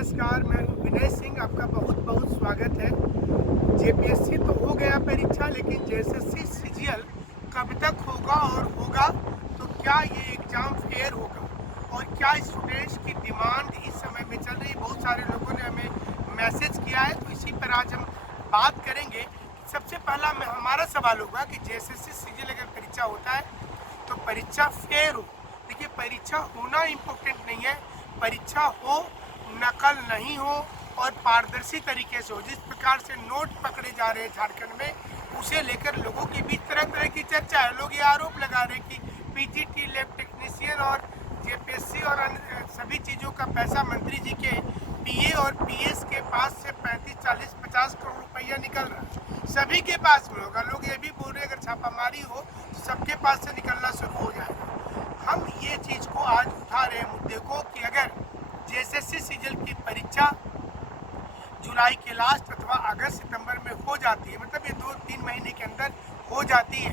नमस्कार, मैं हूं विनय सिंह। आपका बहुत बहुत स्वागत है। जेपीएससी तो हो गया परीक्षा, लेकिन जेएसएससी सीजीएल कब तक होगा और होगा तो क्या ये एग्ज़ाम फेयर होगा और क्या स्टूडेंट्स की डिमांड इस समय में चल रही है। बहुत सारे लोगों ने हमें मैसेज किया है, तो इसी पर आज हम बात करेंगे। सबसे पहला हमारा सवाल होगा कि जेएसएससी सीजीएल अगर परीक्षा होता है तो परीक्षा फेयर हो। देखिए, परीक्षा होना इम्पोर्टेंट नहीं है, परीक्षा हो, नकल नहीं हो और पारदर्शी तरीके से हो। जिस प्रकार से नोट पकड़े जा रहे हैं झारखंड में, उसे लेकर लोगों के बीच तरह तरह की चर्चा है। लोग ये आरोप लगा रहे हैं कि पीजीटी, लैब टेक्नीशियन और जेपीएससी और सभी चीज़ों का पैसा मंत्री जी के पीए और पीएस के पास से 35, 40, 50 करोड़ रुपया निकल रहा है। सभी के पास में होगा। लोग ये भी बोल रहे हैं अगर छापामारी हो तो सबके पास से निकलना शुरू हो जाएगा। हम ये चीज़ को आज उठा रहे हैं मुद्दे को कि अगर जेएसएससी सीजीएल की परीक्षा जुलाई के लास्ट अथवा अगस्त सितंबर में हो जाती है, मतलब ये 2-3 महीने के अंदर हो जाती है,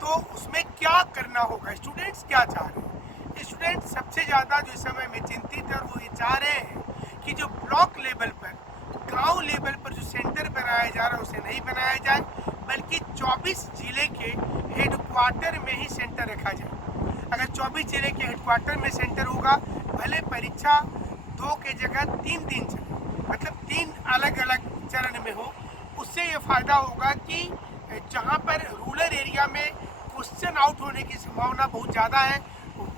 तो उसमें क्या करना होगा। स्टूडेंट्स क्या चाह रहे हैं? स्टूडेंट्स सबसे ज़्यादा जो इस समय में चिंतित है, वो ये चाह रहे हैं कि जो ब्लॉक लेवल पर, गांव लेवल पर जो सेंटर बनाया जा रहा है उसे नहीं बनाया जाए, बल्कि 24 जिले के हेडक्वार्टर में ही सेंटर रखा जाए। अगर 24 जिले के हेडक्वार्टर में सेंटर होगा, भले परीक्षा 2 के जगह 3 दिन चले, मतलब 3 अलग अलग चरण में हो, उससे ये फ़ायदा होगा कि जहाँ पर रूरल एरिया में क्वेश्चन आउट होने की संभावना बहुत ज़्यादा है,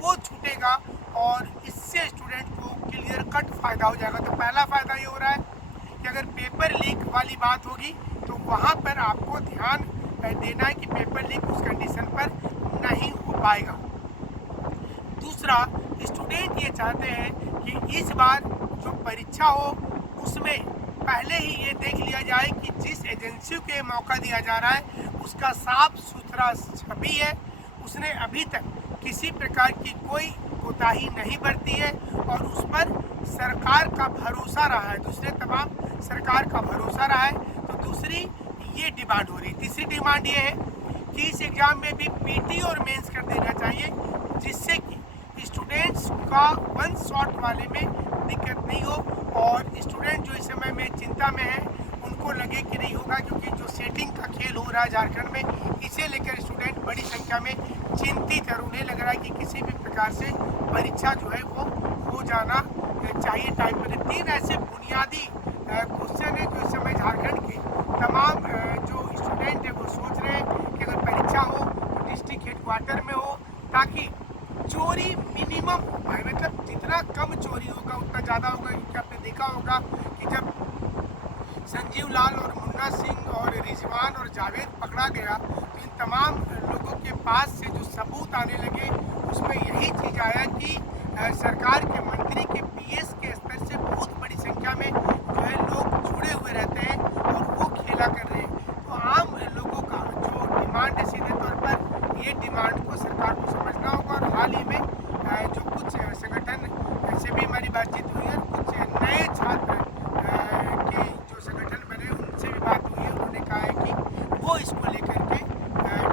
वो छूटेगा और इससे स्टूडेंट को क्लियर कट फ़ायदा हो जाएगा। तो पहला फ़ायदा ये हो रहा है कि अगर पेपर लीक वाली बात होगी तो वहाँ पर आपको ध्यान देना है कि पेपर लीक उस कंडीशन पर नहीं हो पाएगा। दूसरा, स्टूडेंट ये चाहते हैं कि इस बार जो परीक्षा हो उसमें पहले ही ये देख लिया जाए कि जिस एजेंसी को मौका दिया जा रहा है उसका साफ सुथरा छवि है, उसने अभी तक किसी प्रकार की कोई कोताही नहीं बरती है और उस पर सरकार का भरोसा रहा है। दूसरे तमाम सरकार का भरोसा रहा है। तो दूसरी ये डिमांड हो रही। तीसरी डिमांड ये है कि इस एग्ज़ाम में भी पीटी और मेंस कर देना चाहिए, जिससे कि स्टूडेंट्स का वन शॉट वाले में दिक्कत नहीं हो और स्टूडेंट जो इस समय में चिंता में है उनको लगे कि नहीं होगा, क्योंकि जो सेटिंग का खेल हो रहा है झारखंड में, इसे लेकर स्टूडेंट बड़ी संख्या में चिंतित है। उन्हें लग रहा है कि किसी भी प्रकार से परीक्षा जो है वो हो जाना चाहिए टाइम पर। 3 ऐसे बुनियादी क्वेश्चन है जो इस समय झारखंड के तमाम जो स्टूडेंट है वो सोच रहे हैं कि अगर परीक्षा हो तो डिस्ट्रिक्ट हेडक्वार्टर में हो, ताकि चोरी मिनिमम हो पाए। मतलब जितना कम चोरी होगा उतना ज़्यादा होगा, क्योंकि आपने देखा होगा कि जब संजीव लाल और मुन्ना सिंह और रिजवान और जावेद पकड़ा गया तो इन तमाम लोगों के पास से जो सबूत आने लगे उसमें यही चीज़ आया कि सरकार के मंत्री के पीएस के स्तर से बहुत बड़ी संख्या में जो है लोग जुड़े हुए रहते हैं और वो खेला कर रहे हैं। तो आम लोगों का जो डिमांड है, सीधे तौर पर ये डिमांड को सरकार को समझना होगा। और हाल ही में जो कुछ संगठन से भी हमारी बातचीत हुई है, कुछ नए छात्र के जो संगठन बने उनसे भी बात हुई है। उन्होंने कहा है कि वो इसको लेकर के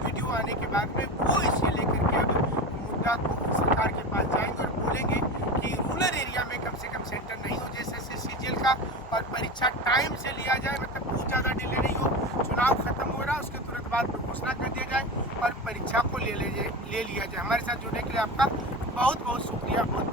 वीडियो आने के बाद में वो इसे लेकर के अब मुद्दा को सरकार के पास जाएंगे और बोलेंगे कि रूरल एरिया में कम से कम सेंटर नहीं हो जैसे सीजीएल का, और परीक्षा टाइम से लिया जाए, मतलब बहुत ज़्यादा डिले नहीं हो। चुनाव खत्म हो रहा है, उसके तुरंत बाद घोषणा कर दिया जाए और परीक्षा को ले लिया जाए। हमारे साथ जुड़ने के लिए आपका बहुत बहुत शुक्रिया। बहुत